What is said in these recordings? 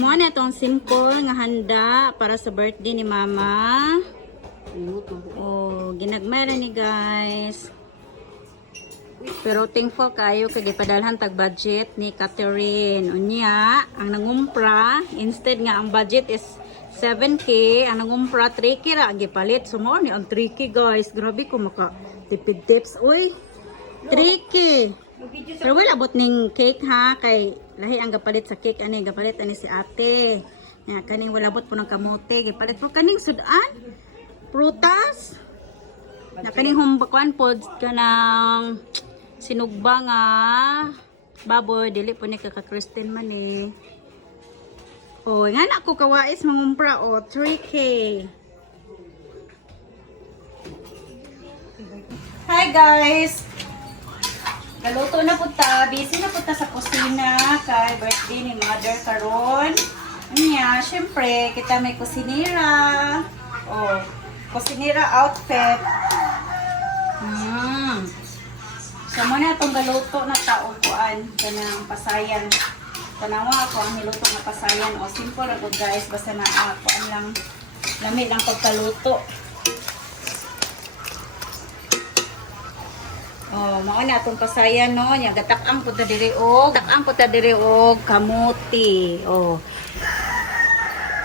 mo na itong simple nga handa para sa birthday ni Mama. Oh, ginagmay ra ni guys. Pero thankful kayo kay gipadalhan tag budget ni Catherine. Unya, ang nangumpra, instead nga ang budget is 7K, ang nangumpra 3K ra gipalit. So mo ni ang 3K guys. Grabe ko maka tipid tips. Uy, 3K. Pero wala abot ning cake ha, kay lahi ang gapalit sa cake ani, gapalit ani si ate. Nya kaning wala abot po ng kamote, gipalit po kaning sudan. Prutas. Na kaning humbakuan pod kanang sinugba nga baboy, dili po ni kaka-Kristen man eh. Oh, nga na ko kawais mangumpra o 3K. Hi guys. Galuto na po ta, busy na po ta sa kusina kay birthday ni Mother karon. Anya, syempre kita may kusinira. Oh, kusinira outfit. So muna itong galuto na tao kuan kanang pasayan. Tanawa ako ang niluto nga pasayan. O simple ra gud guys, basta na kuan lang lami lang pagkaluto. Oh, mao na atong pasayan no, nya gatak-ang pud ta diri og kamuti. Oh.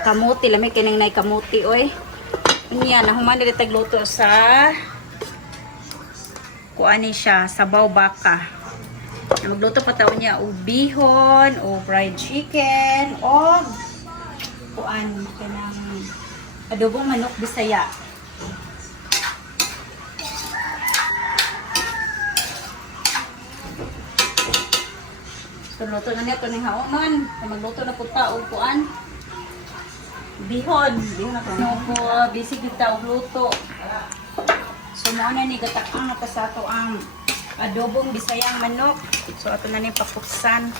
Kamuti lami kining nay kamuti oy. Unya nahuman diri tagluto sa kuani siya, sabaw baka. Magluto pa taon niya og bihon o fried chicken o kuan kanang adobong manok Bisaya. Luto na niya ito ng haoman. Magluto na po ta og kuan. Bihon na po. No po, bisig kita og luto. So mo na ni gatak-ang na sa ato ang adobong Bisayang manok. So ato na ni papuksan.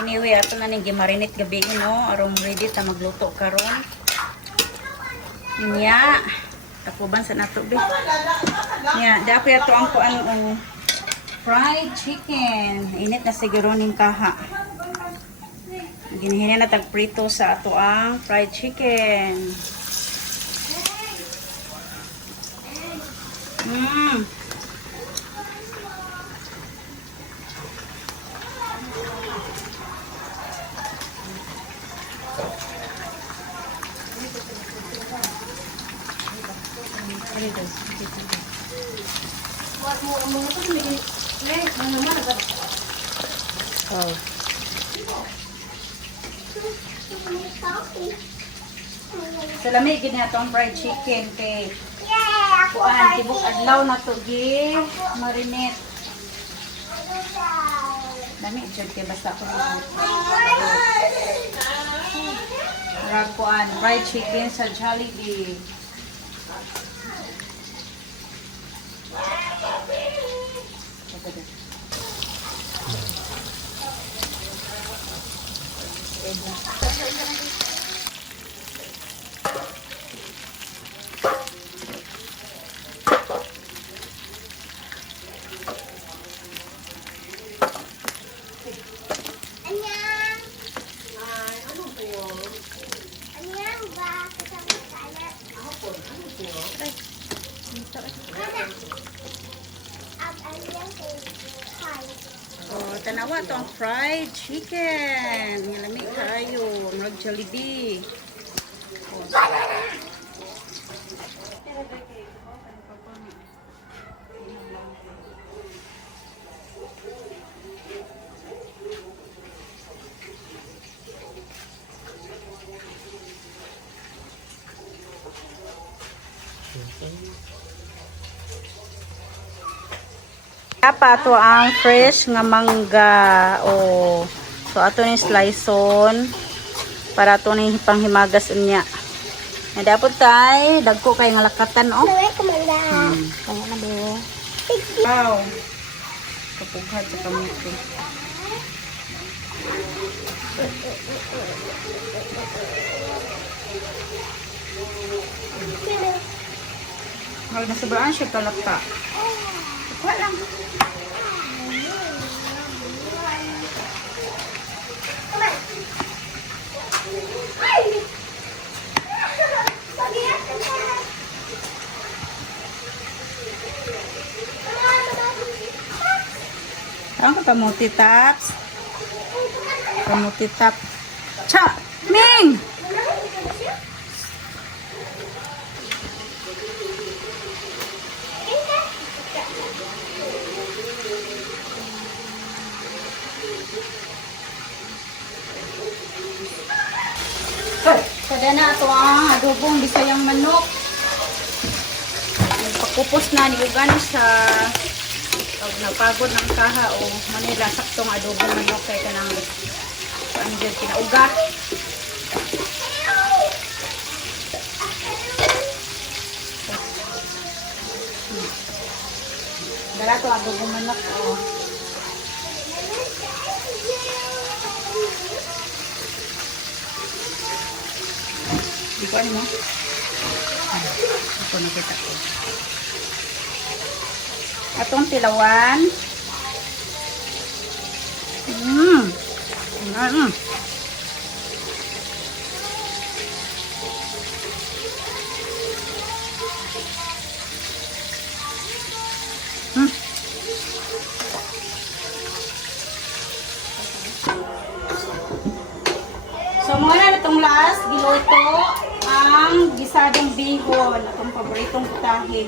Anyway, ato na ni gimarinate gabi no, aron ready ta magluto karon. Nya, tapuban sa nato be. Nya, dapat ato ang kuan fried chicken. Init na siguro ning kaha. Ginihina na tag prito sa ato ang fried chicken. Oh. So lamig gid na tong fried chicken kay kuan tibok adlaw na to gi marinate. Dami jud kay basta ko rag kuan fried chicken sa Jollibee. Oh, tanawa to ang fried chicken. Ngalami kayo, mag Jollibee. Oh. Pa to ang fresh nga mangga. Oh. So ato ni sliceon para to ni panghimagas unya. Na dapat tay dagko kay nga lakatan oh. Kaya na be. Wow. Kapughat sa kamuti. Wala na sobrang siya kalapa. Kuha lang. kamuti tops. Kamuti top. Cha! Ming! Kada na ito ang adobong bisayang manok. Pagkupos na ni Ugan sa napagod ng kaha o Manila saktong adobong manok kay kanang andyan kinaugat. Dala ito adobong manok o. Di ko ano mo? Ito nakita ko. Atong tilawan. So, muna na itong last, giluto ang gisadong bihon, itong paboritong putahe.